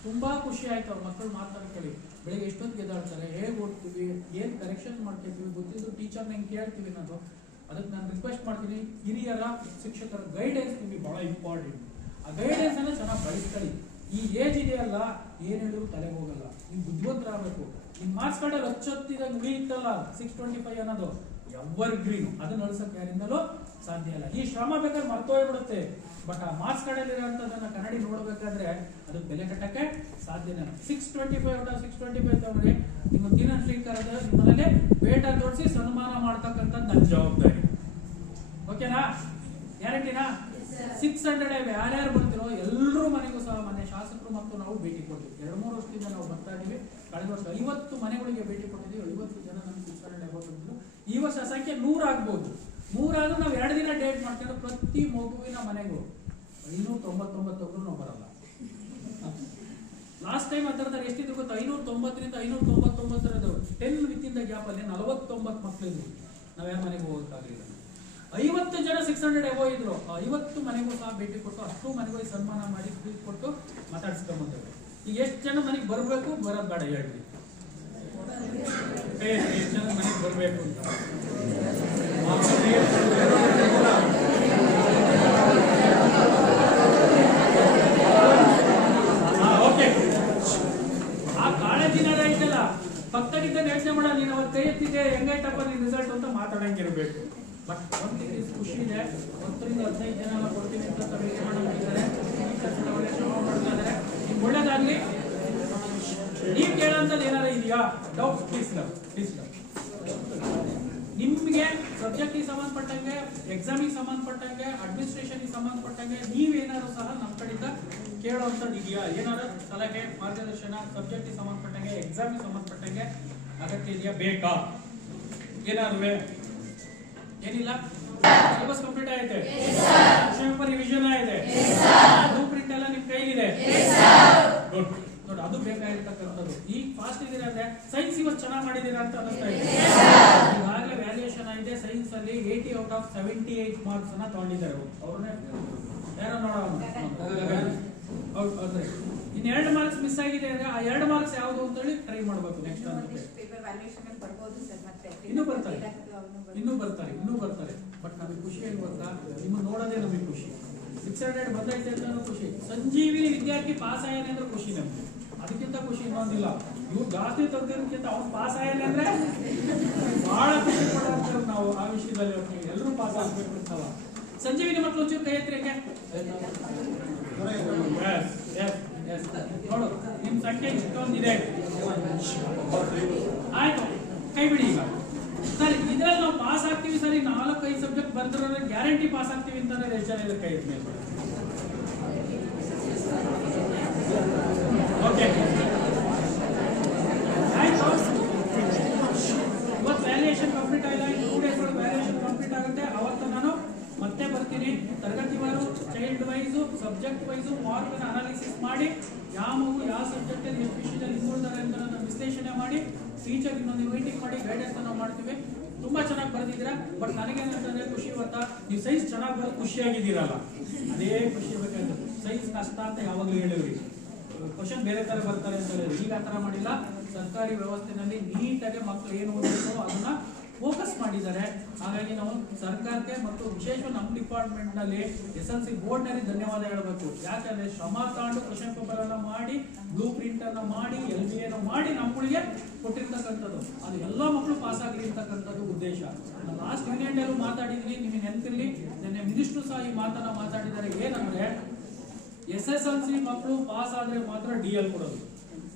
ತುಂಬ ಖುಷಿ ಆಯ್ತು ಅವ್ರ ಮಕ್ಕಳು ಮಾತಾಡ್ಕೊಳ್ಳಿ ಬೆಳಿಗ್ಗೆ ಎಷ್ಟೊತ್ತು ಗೆದ್ದಾಡ್ತಾರೆ, ಹೇಗೆ ಓದ್ತೀವಿ, ಏನು ಕರೆಕ್ಷನ್ ಮಾಡ್ತೀವಿ ಗೊತ್ತಿದ್ದು ಟೀಚರ್ನ ಹೆಂಗೆ ಕೇಳ್ತೀವಿ ಅನ್ನೋದು. ಅದಕ್ಕೆ ನಾನು ರಿಕ್ವೆಸ್ಟ್ ಮಾಡ್ತೀನಿ, ಹಿರಿಯರ, ಶಿಕ್ಷಕರ ಗೈಡೆನ್ಸ್ ನಿಮಗೆ ಬಹಳ ಇಂಪಾರ್ಟೆಂಟ್ ಆ ಗೈಡೆನ್ಸ್ ಅನ್ನ ಚೆನ್ನಾಗಿ ಬಳಸ್ಕೊಳ್ಳಿ. ಈ ಏಜ್ ಇದೆಯಲ್ಲ ಏನ್ ಹೇಳಿದ್ರು ತಲೆ ಹೋಗಲ್ಲ ನೀವು ಬುದ್ಧಿವಂತರಾಗಬೇಕು ನಿಮ್ ಮಾರ್ಕ್ಸ್ ಕಾರ್ಡಲ್ಲಿ ಹಚ್ಚೊತ್ತಿದಾಗ ಇತ್ತಲ್ಲ ಸಿಕ್ಸ್ ಟ್ವೆಂಟಿ ಫೈವ್ ಅನ್ನೋದು. ಎವರ್ ಗ್ರೀನ್ ಅದನ್ನ ಅಳಿಸಕ್ಕೆ ಯಾರಿಂದಲೂ ಸಾಧ್ಯ ಇಲ್ಲ. ಈ ಶ್ರಮ ಬೇಕಾದ್ರೆ ಮರ್ತೋಗ್ಬಿಡುತ್ತೆ. ಬಟ್ ಆ ಮಾರ್ಕ್ಸ್ ಕಾರ್ಡಲ್ಲಿ ಇರೋಂಥದ್ದನ್ನ ಕನ್ನಡಿ ನೋಡ್ಬೇಕಾದ್ರೆ ಅದು ಬೆಲೆ ಕಟ್ಟಕ್ಕೆ ಸಾಧ್ಯನೇ six twenty five out six twenty five ತಗೊಂಡ್ರೆ ನಿಮ್ಮ ದಿನ ಶ್ರೀಕರದ ನಿಮ್ಮಲ್ಲೇ ಬೇಟ ತೋರಿಸಿ ಸನ್ಮಾನ ಮಾಡ್ತಕ್ಕಂಥದ್ದು ನನ್ನ ಜವಾಬ್ದಾರಿ. ಓಕೆನಾ ಗ್ಯಾರಂಟಿನಾ ಸಿಕ್ಸ್ ಹಂಡ್ರೆಡ್ ಯಾರ್ಯಾರು ಬರ್ತಿರೋ ಎಲ್ಲರೂ ಮನೆಗೂ ಸಹ ಮನೆ ಶಾಸಕರು ಮತ್ತು ನಾವು ಭೇಟಿ ಕೊಡ್ತೀವಿ ಎರಡು, ಮೂರು ವರ್ಷದಿಂದ ನಾವು ಬರ್ತಾ ಇದ್ದೀವಿ. ಕಳೆದ ವರ್ಷ ಐವತ್ತು ಮನೆಗಳಿಗೆ ಭೇಟಿ ಕೊಟ್ಟಿದ್ದೀವಿ. ಐವತ್ತು ಜನ ನಮ್ಗೆ ಸಿಕ್ಸ್ ಹಂಡ್ರೆಡ್ ಬಂದಿದ್ರು. ಈ ವರ್ಷ ಸಂಖ್ಯೆ ನೂರಾಗ್ಬೋದು ನೂರಾದ್ರೂ ನಾವು ಎರಡು ದಿನ ಡೇಟ್ ಮಾಡ್ತಿರೋ ಪ್ರತಿ ಮಗುವಿನ ಮನೆಗೂ. ಐನೂರ ತೊಂಬತ್ತೊಂಬತ್ತು ನಾವು ಬರಲ್ಲ. ಲಾಸ್ಟ್ ಟೈಮ್ ಅದರ ಎಷ್ಟಿದ್ರು ಗೊತ್ತಾ? ಐನೂರ ತೊಂಬತ್ತರಿಂದ ಐನೂರ ತೊಂಬತ್ತೊಂಬತ್ತರದು ten within the gap ಅಲ್ಲಿ ನಲವತ್ತೊಂಬತ್ತು ಮಕ್ಕಳಿದ್ರು ನಾವು ಯಾರ ಮನೆಗೆ ಹೋಗೋಕ್ಕಾಗಲಿಲ್ಲ. ಐವತ್ತು ಜನ ಸಿಕ್ಸ್ ಹಂಡ್ರೆಡ್ ಎಬೋ ಇದ್ರು. ಐವತ್ತು ಮನೆಗೂ ಸಹ ಭೇಟಿ ಕೊಟ್ಟು, ಅಷ್ಟು ಮನೆಗೂ ಸನ್ಮಾನ ಮಾಡಿ ಫ್ರೀ ಕೊಟ್ಟು ಮಾತಾಡ್ಸ್ಕೊಂಬಂದೇವೆ ಈಗ ಎಷ್ಟು ಜನ ಮನೆಗೆ ಬರಬೇಕು? ಬರೋದು ಬೇಡ, ಹೇಳ್ರಿ. ಎಷ್ಟು ಜನ ಮನೆಗೆ ಬರಬೇಕು ಅಂತ ಓಕೆ ಆ ಕಾಳಜಿನ ಐತಲ್ಲ ಪಕ್ಕದಿದ್ದ ಯೋಚನೆ ಮಾಡ ನೀನು ಅವತ್ತು ಕೈ ಎತ್ತಿದ್ದೆ ಹೆಂಗೈತಪ್ಪ ನಿನ್ ರಿಸಲ್ಟ್ ಅಂತ ಮಾತಾಡಂಗಿರ್ಬೇಕು ಬಟ್ ಒಂದು ಖುಷಿ ಇದೆ ಹತ್ತರಿಂದ ಹದಿನೈದು ಜನ ಎಲ್ಲ ಕೊಡ್ತೀನಿ ಅಂತ ನಿರ್ಮಾಣ ಮಾಡಿದ್ದಾರೆ ಇದೆಯಾ ಡೌಟ್ ಪ್ಲೀಸ್ ಪ್ಲೀಸ್ ನಿಮ್ಗೆ ಸಬ್ಜೆಕ್ಟಿಗೆ ಸಂಬಂಧಪಟ್ಟಂಗೆ ಎಕ್ಸಾಮಿಗೆ ಸಂಬಂಧಪಟ್ಟಂಗೆ ಅಡ್ಮಿನಿಸ್ಟ್ರೇಷನ್ಗೆ ಸಂಬಂಧಪಟ್ಟಂಗೆ ನೀವೇನಾದ್ರು ಸಹ ನಮ್ಮ ಕಡೆಯಿಂದ ಕೇಳೋವಂಥದ್ದು ಇದೆಯಾ? ಏನಾದ್ರು ಸಲಹೆ ಮಾರ್ಗದರ್ಶನ ಸಬ್ಜೆಕ್ಟಿಗೆ ಸಂಬಂಧಪಟ್ಟಂಗೆ ಎಕ್ಸಾಮಿಗೆ ಸಂಬಂಧಪಟ್ಟಂಗೆ ಅಗತ್ಯ ಇದೆಯಾ? ಬೇಕಾ? ಏನಾದ್ರು ಏನಿಲ್ಲ? ಸಿಲೆಬಸ್ ಕಂಪ್ಲೀಟ್ ಆಗಿದೆ ಕ್ವಶನ್ ಪೇಪರ್ ರಿವಿಷನ್ ಆಗಿದೆ ಬ್ಲೂ ಪ್ರಿಂಟ್ ಎಲ್ಲ ನಿಮ್ಮ ಕೈಲಿದೆ? ಗುಡ್ ಅದು ಬೇಕಾಗಿರ್ತಕ್ಕಂಥದ್ದು ಈಗ ಫಾಸ್ಟ್ ಇದೀರ ಅಂದ್ರೆ ಸೈನ್ಸ್ ಇವತ್ತು ಚೆನ್ನಾಗಿ ಮಾಡಿದೀರಾ ಅಂತ ಅನಿಸ್ತಾ ಇದೆ. ಈಗಾಗಲೇ ವ್ಯಾಲ್ಯೂಯೇಷನ್ ಆಗಿದೆ ಸೈನ್ಸ್ ಅಲ್ಲಿ eighty out of seventy eight marks ಅನ್ನ ತಗೊಂಡಿದ್ದಾರೆ ಅವ್ರನ್ನೇ ಯಾರೋ ನೋಡೋಣ ಇನ್ನು ಇನ್ ಎರಡು ಮಾರ್ಕ್ಸ್ ಮಿಸ್ ಆಗಿದೆ ಅಂದ್ರೆ ಆ ಎರಡು ಮಾರ್ಕ್ಸ್ ಯಾವುದು ಅಂತ ಹೇಳಿ ಟ್ರೈ ಮಾಡ್ಬೇಕು ನೆಕ್ಸ್ಟ್ ಇನ್ನೂ ಬರ್ತಾರೆ. ಇನ್ನೂ ಬರ್ತಾರೆ ಇನ್ನೂ ಬರ್ತಾರೆ. ಬಟ್ ನಮಗೆ ಖುಷಿ ಏನು ಗೊತ್ತಾ? ನಿಮ್ಮ ನೋಡೋದೇ ನಮಗೆ ಖುಷಿ. ಸಿಕ್ಸ್ ಹಂಡ್ರೆಡ್ ಬಂದೈತೆ ಅಂತ ಖುಷಿ. ಸಂಜೀವಿನಿ ವಿದ್ಯಾರ್ಥಿ ಪಾಸ್ ಆಗಿದೆ ಅಂದ್ರೆ ಖುಷಿ ನಮ್ಗೆ. ಅದಕ್ಕಿಂತ ಖುಷಿ ಇನ್ನೊಂದಿಲ್ಲ. ಇವ್ರು ಜಾಸ್ತಿ ತಂದಿರೋದಕ್ಕಿಂತ ಅವ್ನು ಪಾಸ್ ಆಗ್ಯಾನೆ ಅಂದ್ರೆ ಬಹಳ ಖುಷಿ ಪಡ್ತಾರೆ ನಾವು ಆ ವಿಷಯದಲ್ಲಿ ಎಲ್ಲರೂ ಪಾಸ್ ಆಗ್ಬೇಕು ಅಂತವ ಸಂಜೀವಿನಿ ಮಕ್ಕಳು ಚೂರು ಕೈ. ನೋಡು, ನಿಮ್ ಸಂಖ್ಯೆ ಇಷ್ಟೊಂದಿದೆ. ಆಯ್ತು, ಕೈ ಬಿಡಿ ಈಗ. ಸರಿ, ಇದ್ರಲ್ಲಿ ನಾವು ಪಾಸ್ ಆಗ್ತೀವಿ ಸರಿ ನಾಲ್ಕು ಐದು ಸಬ್ಜೆಕ್ಟ್ ಬರ್ದಿರೋದ್ರೆ ಗ್ಯಾರಂಟಿ ಪಾಸ್ ಆಗ್ತೀವಿ ಅಂತಂದ್ರೆ ಎಷ್ಟು ಜನ ಇದ್ರೆ ಕೈ ಎತ್ತಿ ಮೇಲೆ ಓಕೆ ಆಯ್ತು ಇವತ್ತು ವ್ಯಾಲ್ಯೂಯೇಷನ್ ಕಂಪ್ಲೀಟ್ ಆಗಿಲ್ಲ ಇನ್ನು ಟೂ ಡೇಸ್ ಒಳಗೆ ವ್ಯಾಲ್ಯೂಯೇಷನ್ ಕಂಪ್ಲೀಟ್ ಆಗುತ್ತೆ ಅವತ್ತು ನಾನು ಮತ್ತೆ ಬರ್ತೀನಿ. ತರಗತಿವಾರು child wise subject wise mark analysis ಮಾಡಿ, ಯಾವ ಮಗು ಯಾವ ಸಬ್ಜೆಕ್ಟಲ್ಲಿ ಎಷ್ಟು ವಿಷಯದಲ್ಲಿ ಹಿಂದುಳಿದಾರೆ ಅಂತ ವಿಶ್ಲೇಷಣೆ ಮಾಡಿ ಟೀಚರ್ ಇನ್ನೊಂದು ಮೀಟಿಂಗ್ ಮಾಡಿ ಗೈಡೆನ್ಸ್ ಮಾಡ್ತೀವಿ. ತುಂಬಾ ಚೆನ್ನಾಗಿ ಬರ್ದಿದ್ದೀರಾ. ಬಟ್ ನನಗೇನಂತಂದ್ರೆ ಖುಷಿ ಗೊತ್ತಾ ನೀವು ಸೈನ್ಸ್ ಚೆನ್ನಾಗಿ ಬರೋದು ಖುಷಿಯಾಗಿದ್ದೀರಲ್ಲ. ಅದೇ ಖುಷಿ ಬೇಕಾಗಿತ್ತು ಸೈನ್ಸ್ ಕಷ್ಟ ಅಂತ ಯಾವಾಗಲೂ ಹೇಳಿವ್ರಿ. ಕ್ವಶನ್ ಬೇರೆ ತರ ಬರ್ತಾರೆ ಅಂತ ಹೇಳಿದ್ರೆ ಈಗ ಆ ಥರ ಮಾಡಿಲ್ಲ. ಸರ್ಕಾರಿ ವ್ಯವಸ್ಥೆನಲ್ಲಿ ನೀಟಾಗಿ ಮಕ್ಕಳು ಏನು ಓದಬೇಕು ಅದನ್ನ ಫೋಕಸ್ ಮಾಡಿದ್ದಾರೆ. ಹಾಗಾಗಿ ನಾವು ಸರ್ಕಾರಕ್ಕೆ ಮತ್ತು ವಿಶೇಷವಾಗಿ ನಮ್ಮ ಡಿಪಾರ್ಟ್ಮೆಂಟ್ನಲ್ಲಿ ಎಸ್ ಎಲ್ ಸಿ ಬೋರ್ಡ್ನಲ್ಲಿ ಧನ್ಯವಾದ ಹೇಳಬೇಕು. ಯಾಕಂದ್ರೆ ಶ್ರಮ ತಾಂಡು ಕ್ವಶನ್ ಪೇಪರ್ ಅನ್ನ ಮಾಡಿ ಬ್ಲೂ ಪ್ರಿಂಟ್ ಅನ್ನ ಮಾಡಿ ಎಲ್ ಬಿ ಎನ್ನು ಮಾಡಿ ನಮ್ಮಗಳಿಗೆ ಕೊಟ್ಟಿರ್ತಕ್ಕಂಥದ್ದು. ಅದು ಎಲ್ಲ ಮಕ್ಕಳು ಪಾಸ್ ಆಗಲಿ ಉದ್ದೇಶ. ನಾನು ಲಾಸ್ಟ್ ಯೂನಿಯನ್ ಮಾತಾಡಿದ್ವಿ ನಿಮಗೆ ನೆನಪಿರಲಿ. ನಿನ್ನೆ ಮಿನಿಸ್ಟ್ರು ಸಹ ಈ ಮಾತನ್ನ ಮಾತಾಡಿದ್ದಾರೆ. ಏನಂದ್ರೆ ಎಸ್ ಎಸ್ ಎಲ್ ಸಿ ಮಕ್ಕಳು ಪಾಸ್ ಆದ್ರೆ ಮಾತ್ರ ಡಿ ಎಲ್ ಕೊಡೋದು.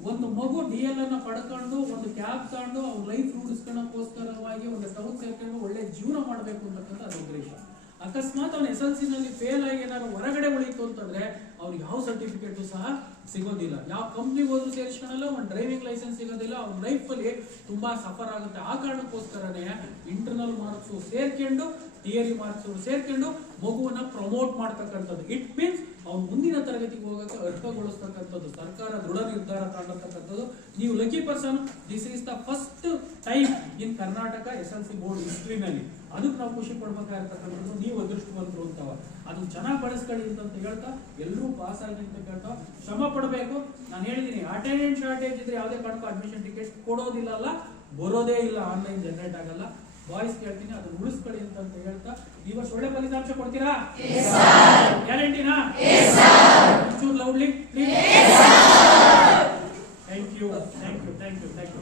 ಒಂದು ಮಗು ಡಿ ಎಲ್ ಅನ್ನ ಪಡ್ಕೊಂಡು, ಒಂದು ಕ್ಯಾಬ್ ತಗೊಂಡು ಅವ್ರ ಲೈಫ್ ರೂಢಿಸ್ಕೊಳ್ಳೋಕ್ಕೋಸ್ಕರವಾಗಿ ಒಂದು ಟೌನ್ ಸೇರ್ಕೊಂಡು ಒಳ್ಳೆ ಜೀವನ ಮಾಡಬೇಕು ಅಂತಕ್ಕಂಥ ಅದು ಉದ್ದೇಶ. ಅಕಸ್ಮಾತ್ ಅವ್ನು ಎಸ್ ಎಲ್ ಸಿ ನಲ್ಲಿ ಫೇಲ್ ಆಗಿ ಏನಾದ್ರು ಹೊರಗಡೆ ಉಳಿತು ಅಂತಂದ್ರೆ ಅವ್ರಿಗೆ ಯಾವ ಸರ್ಟಿಫಿಕೇಟ್ ಸಹ ಸಿಗೋದಿಲ್ಲ. ಯಾವ ಕಂಪ್ನಿ ಹೋದ್ರು ಸೇರಿಸ್ಕೊಳ್ಳಲ್ಲ ಒಂದು ಡ್ರೈವಿಂಗ್ ಲೈಸೆನ್ಸ್ ಸಿಗೋದಿಲ್ಲ, ಅವ್ನ ಲೈಫಲ್ಲಿ ತುಂಬಾ ಸಫರ್ ಆಗುತ್ತೆ. ಆ ಕಾರಣಕ್ಕೋಸ್ಕರನೇ ಇಂಟರ್ನಲ್ ಮಾರ್ಕ್ಸು ಸೇರ್ಕೊಂಡು ಥಿಯರಿ ಮಾರ್ಕ್ಸ್ ಸೇರ್ಕೊಂಡು ಮಗುವನ್ನ ಪ್ರಮೋಟ್ ಮಾಡ್ತಕ್ಕಂಥದ್ದು. ಇಟ್ ಮೀನ್ಸ್ ಅವ್ನು ಮುಂದಿನ ತರಗತಿಗೆ ಹೋಗಕ್ಕೆ ಅರ್ಥಗೊಳಿಸ್ತಕ್ಕಂಥದ್ದು ಸರ್ಕಾರ ದೃಢ ನಿರ್ಧಾರ ತಾಂಡತಕ್ಕಂಥದ್ದು. ನೀವು lucky person this is the first time in Karnataka S L C board ಹಿಸ್ಟ್ರಿನಲ್ಲಿ ಅದಕ್ಕೆ ನಾವು ಖುಷಿ ಪಡ್ಬೇಕಾಗಿರ್ತಕ್ಕಂಥದ್ದು, ನೀವು ಅದೃಷ್ಟವಂತರು ಅಂತವ. ಅದು ಚೆನ್ನಾಗಿ ಬಳಸ್ಕೊಳ್ಳಿ ಅಂತ ಹೇಳ್ತಾ, ಎಲ್ಲರೂ ಪಾಸ್ ಆಗಿ ಅಂತ ಕೇಳ್ತಾ, ಶ್ರಮ ಪಡಬೇಕು. ನಾನು ಹೇಳಿದ್ದೀನಿ ಅಟೆಂಡೆನ್ಸ್ ಶಾರ್ಟೇಜ್ ಇದ್ರೆ ಯಾವುದೇ ಕಾರಣಕ್ಕೂ ಅಡ್ಮಿಷನ್ ಟಿಕೆಟ್ ಕೊಡೋದಿಲ್ಲ ಅಲ್ಲ, ಬರೋದೇ ಇಲ್ಲ ಆನ್ಲೈನ್ ಜನರೇಟ್ ಆಗಲ್ಲ. ವಾಯ್ಸ್ ಕೇಳ್ತೀನಿ ಅದನ್ನ ಉಳಿಸ್ಕೊಳ್ಳಿ ಅಂತ ಅಂತ ಹೇಳ್ತಾ ಈ ವರ್ಷ ಒಳ್ಳೆ ಫಲಿತಾಂಶ ಕೊಡ್ತೀರಾ? ಗ್ಯಾರಂಟಿನಾ ಚೂರ್ loudly thank you thank you thank you thank you